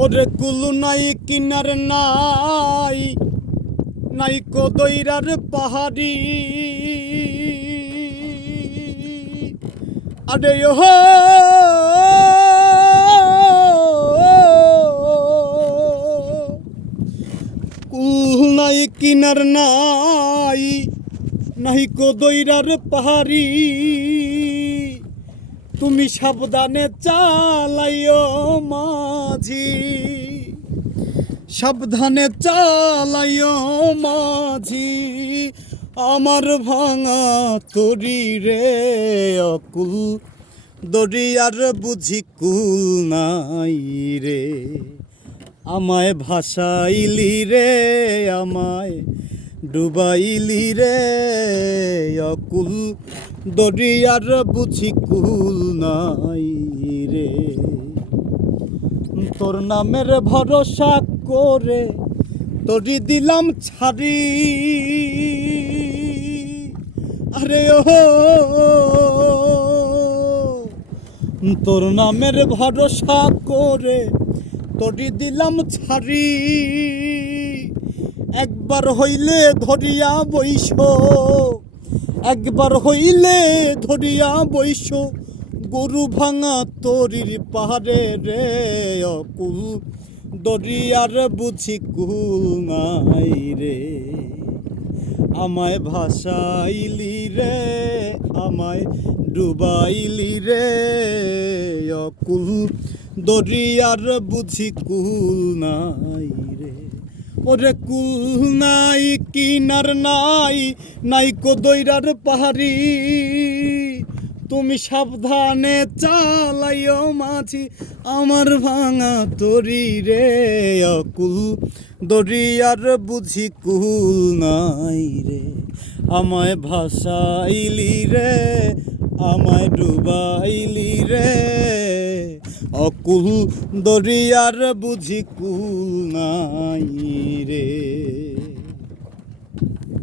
ওরে কুল নাই কিনার নাই নাই কদইরার পাহাড়ি আরে ওহো কুল নাই কিনার নাই নাই কদইরার পাহাড়ি তুমি সাবধানে চালাইও মাঝি সাবধানে চালাইও মাঝি আমার ভাঙা তরি রে অকুল দরিয়ার বুঝি কুল নাই রে আমায় ভাসাইলি রে আমায় ডুবাইলি রে অকুল দরিয়ার বুঝি কুল নাই রে তোর নামের ভরসা করে তরি দিলাম ছাড়ি আরে ও তোর নামের ভরসা করে তরি দিলাম ছাড়ি একবার হইলে ধরিয়া বইস একবার হইলে ধরিয়া বইস গরু ভাঙা তরির পাহাড়ে রে অকুল দরিয়ার বুঝি কুল নাই রে আমায় ভাসাইলি রে আমায় ডুবাইলি রে অকুল দরিয়ার বুঝি কুল নাই রে ওরে কুল নাই কিনার নাই নাই কদইরার পাহাড়ি তুমি সাবধানে চালাইও মাঝি আমার ভাঙা তরি রে অকুল দরিয়ার বুঝি কুল নাই রে আমায় ভাসাইলি রে আমায় ডুবাইলি রে অকুল দরিয়ার বুঝি কুল নাই রে।